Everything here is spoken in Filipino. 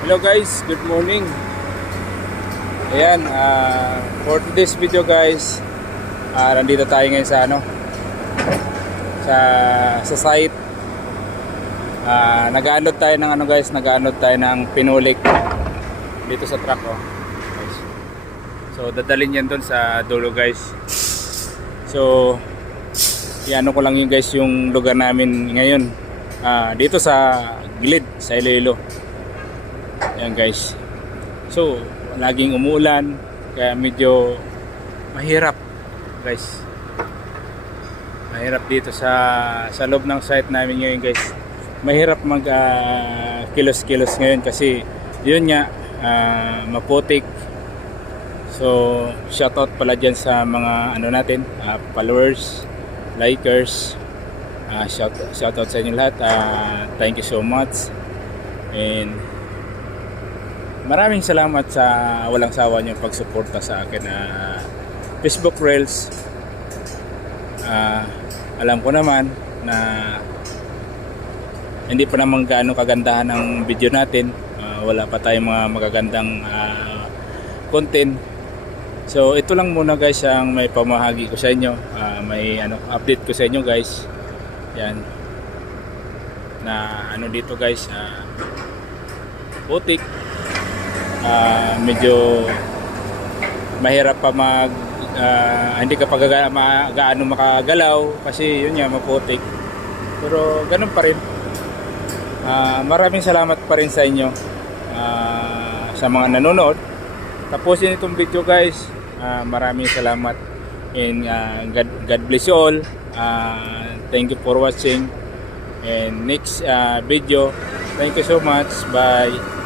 Hello guys, good morning. Ayan, for today's video guys, nandito tayo ngayon sa sa site. Nag-unload tayo ng nag-unload tayo ng pinulik dito sa truck guys. So dadalhin yan doon sa dulo guys. So iano ko lang yun guys yung lugar namin ngayon. Dito sa gilid sa Iloilo. Ayan guys. So laging umuulan kaya medyo mahirap guys. Mahirap dito sa loob ng site namin ngayon guys. Mahirap mag kilos-kilos ngayon kasi yun nga maputik. So shoutout pala dyan sa mga natin, followers, likers. Shoutout sa inyo lahat. Thank you so much. And maraming salamat sa walang sawa niyong pagsuporta sa akin Facebook Reels. Alam ko naman na hindi pa naman gaano kagandahan ang video natin. Wala pa tayong mga magagandang content. So ito lang muna guys ang may pamahagi ko sa inyo. May update ko sa inyo guys. Yan. Na dito guys, putik. Medyo mahirap pa hindi ka pa gaano makagalaw kasi yun nga maputik, pero ganun pa rin. Maraming salamat pa rin sa inyo, sa mga nanonood. Tapusin itong video guys. Maraming salamat and God bless you all. Thank you for watching and next video. Thank you so much. Bye.